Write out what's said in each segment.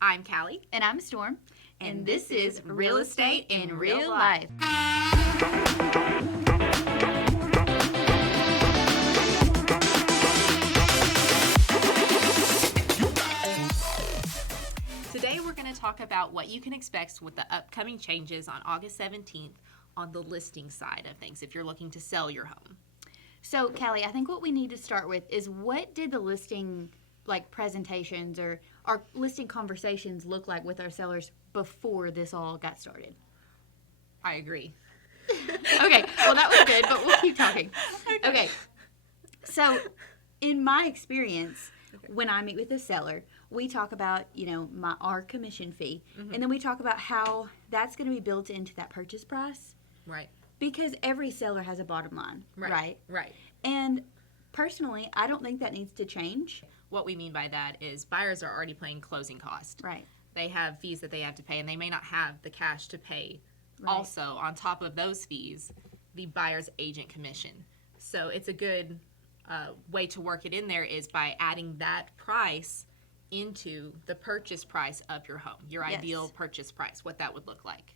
I'm Callie. And I'm Storm. And this is Real Estate in Real Life. Today we're going to talk about what you can expect with the upcoming changes on August 17th on the listing side of things if you're looking to sell your home. So, Callie, I think what we need to start with is what did the listing presentations or our listing conversations look like with our sellers before this all got started? I agree. Okay, well that was good, but we'll keep talking. Okay. So, in my experience, when I meet with a seller, we talk about, our commission fee, and then we talk about how that's going to be built into that purchase price. Right. Because every seller has a bottom line, right? Right. And personally, I don't think that needs to change. What we mean by that is buyers are already paying closing cost. Right. They have fees that they have to pay, and they may not have the cash to pay. Right. Also, on top of those fees, the buyer's agent commission. So it's a good way to work it in there is by adding that price into the purchase price of your home, your ideal purchase price, what that would look like.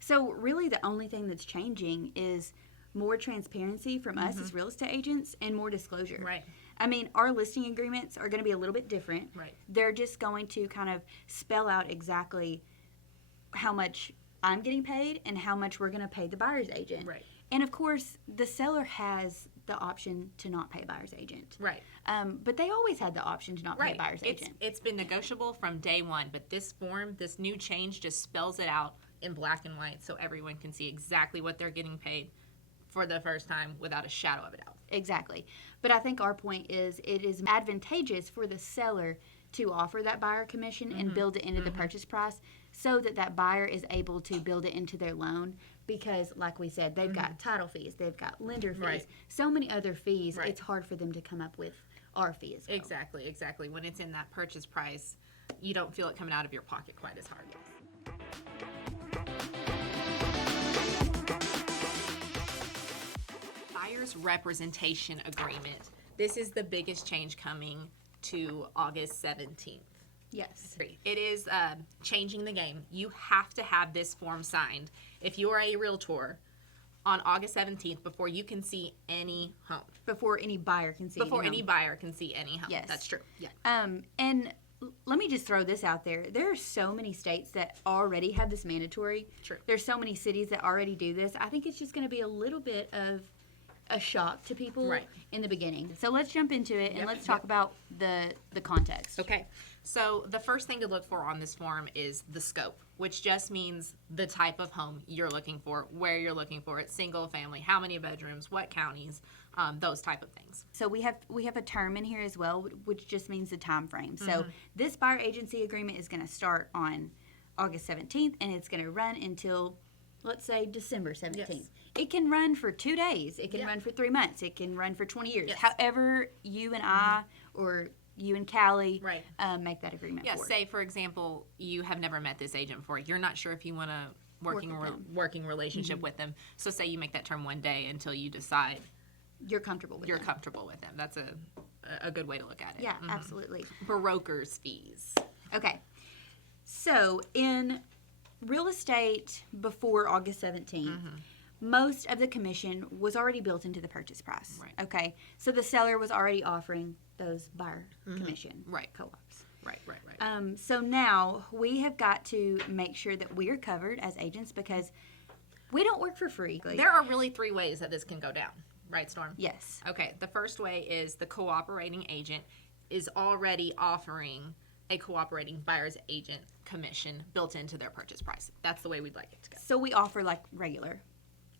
So really the only thing that's changing is more transparency from us as real estate agents and more disclosure. Right. I mean, our listing agreements are going to be a little bit different. Right. They're just going to kind of spell out exactly how much I'm getting paid and how much we're going to pay the buyer's agent. Right. And of course, the seller has the option to not pay buyer's agent. Right. But they always had the option to not pay buyer's agent. It's been negotiable from day one, but this form, this new change just spells it out in black and white so everyone can see exactly what they're getting paid for the first time without a shadow of a doubt. Exactly. But I think our point is it is advantageous for the seller to offer that buyer commission and build it into the purchase price so that that buyer is able to build it into their loan because, like we said, they've got title fees, they've got lender fees, so many other fees, it's hard for them to come up with our fee as well. Exactly. When it's in that purchase price, you don't feel it coming out of your pocket quite as hard. Buyer's representation agreement. This is the biggest change coming to August 17th. Yes. It is changing the game. You have to have this form signed if you are a realtor on August 17th before you can see any home. Before any buyer can see any buyer can see any home. Yes. That's true. Yeah. And let me just throw this out there. There are so many states that already have this mandatory. True. There's so many cities that already do this. I think it's just going to be a little bit of a shock to people in the beginning. So let's jump into it and let's talk about the context. Okay. So the first thing to look for on this form is the scope, which just means the type of home you're looking for, where you're looking for it, single family, how many bedrooms, what counties, those type of things. So we have a term in here as well, which just means the time frame. So this buyer agency agreement is going to start on August 17th and it's going to run until, let's say, December 17th. Yes. It can run for 2 days. It can run for 3 months. It can run for 20 years. Yes. However you and I or you and Callie make that agreement for. Say, for example, you have never met this agent before. You're not sure if you want a working relationship with them. So say you make that term one day until you decide you're comfortable with them. That's a good way to look at it. Yeah, absolutely. Broker's fees. Okay. So in real estate before August 17th, most of the commission was already built into the purchase price. Right. Okay. So the seller was already offering those buyer commission co-ops. Right. So now we have got to make sure that we are covered as agents because we don't work for free. There are really 3 ways that this can go down. Right, Storm? Yes. Okay. The first way is the cooperating agent is already offering a cooperating buyer's agent commission built into their purchase price. That's the way we'd like it to go. So we offer like regular.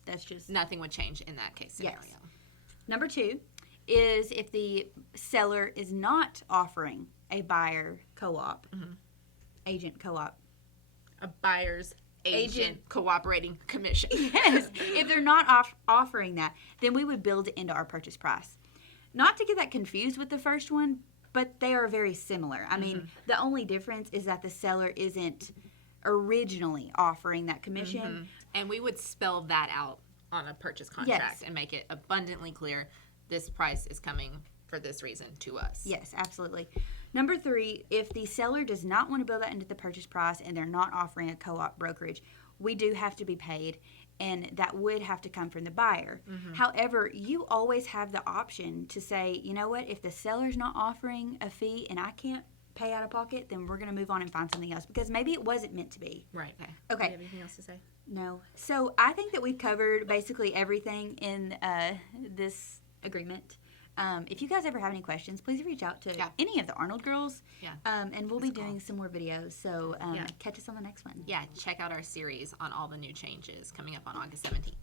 That's just... Nothing would change in that case scenario. Yes. Number 2 is if the seller is not offering a buyer co-op, agent co-op. A buyer's agent cooperating commission. Yes. If they're not offering that, then we would build it into our purchase price. Not to get that confused with the first one, but they are very similar. I mean, the only difference is that the seller isn't originally offering that commission. And we would spell that out on a purchase contract and make it abundantly clear this price is coming for this reason to us. Yes, absolutely. Number 3, if the seller does not want to build that into the purchase price and they're not offering a co-op brokerage, we do have to be paid, and that would have to come from the buyer. However, you always have the option to say, you know what, if the seller's not offering a fee and I can't pay out of pocket, then we're going to move on and find something else, because maybe it wasn't meant to be. Right. Okay. Okay. Do you have anything else to say? No. So I think that we've covered basically everything in this agreement. If you guys ever have any questions, please reach out to any of the Arnold girls. Yeah. And we'll be doing some more videos. So catch us on the next one. Yeah, check out our series on all the new changes coming up on August 17th.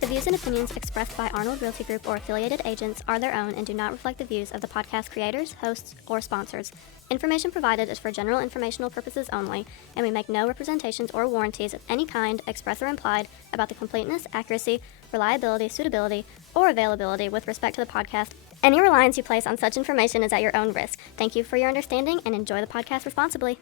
The views and opinions expressed by Arnold Realty Group or affiliated agents are their own and do not reflect the views of the podcast creators, hosts, or sponsors. Information provided is for general informational purposes only, and we make no representations or warranties of any kind, express or implied, about the completeness, accuracy, reliability, suitability, or availability with respect to the podcast. Any reliance you place on such information is at your own risk. Thank you for your understanding and enjoy the podcast responsibly.